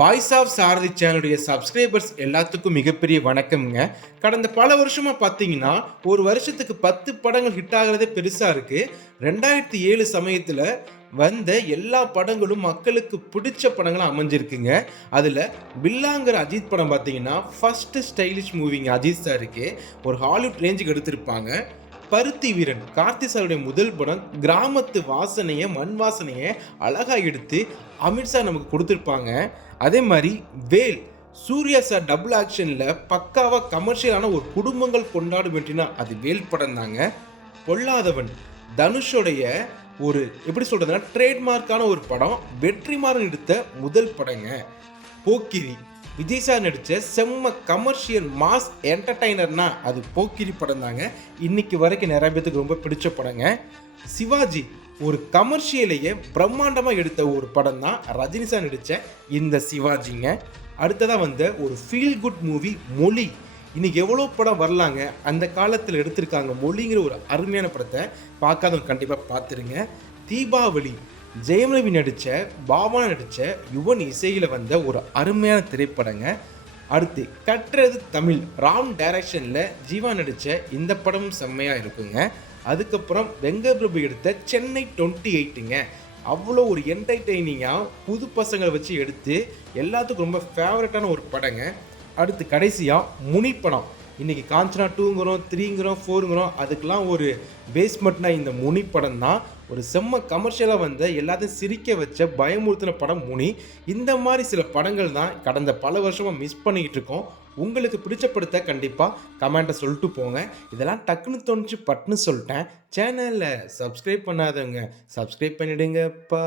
Voice of சாரதி சேனலுடைய subscribers எல்லாத்துக்கும் மிகப்பெரிய வணக்கம்ங்க. கடந்த பல வருஷமா பார்த்தீங்கன்னா, ஒரு வருஷத்துக்கு 10 படங்கள் ஹிட் ஆகுறதே பெருசா இருக்கு. 2007 சமயத்துல வந்த எல்லா படங்களும் மக்களுக்கு பிடிச்ச படங்களா அமைஞ்சிருக்குங்க. அதுல பில்லாங்கிற அஜித் படம் பார்த்தீங்கன்னா, ஃபர்ஸ்ட் ஸ்டைலிஷ் மூவிங்க அஜித் சாருக்கு. ஒரு ஹாலிவுட் ரேஞ்சுக்கு எடுத்திருப்பாங்க. பருத்தி வீரன் கார்த்தி சாருடைய முதல் படம் கிராமத்து வாசனையை மண் வாசனையை அழகா எடுத்து அமித்ஷா நமக்கு கொடுத்துருப்பாங்க. அதே மாதிரி வேல் சூர்யா சார் டபுள் ஆக்ஷனில் பக்காவாக கமர்ஷியலான ஒரு குடும்பங்கள் கொண்டாடும் வெற்றினா அது வேல் படம் தாங்க. பொல்லாதவன் தனுஷோடைய ஒரு எப்படி சொல்றதுன்னா ட்ரேட்மார்க்கான ஒரு படம், வெற்றிமாறன் எடுத்த முதல் படங்க. போக்கிரி விஜய் சார் நடித்த செம்ம கமர்ஷியல் மாஸ் என்டர்டைனர்னா அது போக்கிரி படம் தாங்க. இன்னைக்கு வரைக்கும் நிறைய பேத்துக்கு ரொம்ப பிடிச்ச படங்க. சிவாஜி ஒரு கமர்ஷியலையே பிரம்மாண்டமாக எடுத்த ஒரு படம் தான் ரஜினி சார் நடித்த இந்த சிவாஜிங்க. அடுத்ததாக வந்த ஒரு ஃபீல் குட் மூவி மொழி. இன்னைக்கு எவ்வளோ படம் வரலாங்க, அந்த காலத்தில் எடுத்திருக்காங்க. மொழிங்கிற ஒரு அருமையான படத்தை பார்க்காதவங்க கண்டிப்பாக பார்த்துருங்க. தீபாவளி ஜெயம்ரவி நடித்த பாபா நடித்த யுவன் இசையில் வந்த ஒரு அருமையான திரைப்படங்க. அடுத்து கற்றது தமிழ் ராம் டைரக்ஷனில் ஜீவா நடித்த இந்த படமும் செம்மையாக இருக்குங்க. அதுக்கப்புறம் வெங்கட்பிரபு எடுத்த சென்னை 28ங்க. அவ்வளோ ஒரு என்டர்டெய்னிங்காக புது பசங்களை வச்சு எடுத்து எல்லாத்துக்கும் ரொம்ப ஃபேவரட்டான ஒரு படங்க. அடுத்து கடைசியாக முனி படம். இன்றைக்கி காஞ்சனா 2ங்கிறோம் 3ங்கிறோம் 4ங்கிறோம், அதுக்கெலாம் ஒரு பேஸ்மெண்ட்னா இந்த முனி படம் தான். ஒரு செம்ம கமர்ஷியலாக வந்த எல்லாத்தையும் சிரிக்க வச்ச பயமுறுத்தின படம் முனி. இந்த மாதிரி சில படங்கள் தான் கடந்த பல வருஷமாக மிஸ் பண்ணிக்கிட்டு இருக்கோம். உங்களுக்கு பிடிச்ச படத்தை கண்டிப்பாக கமெண்ட்டை சொல்லிட்டு போங்க. இதெல்லாம் டக்குன்னு தோணுச்சு பட்டுன்னு சொல்லிட்டேன். சேனலில் சப்ஸ்கிரைப் பண்ணாதவங்க சப்ஸ்கிரைப் பண்ணிவிடுங்கப்பா.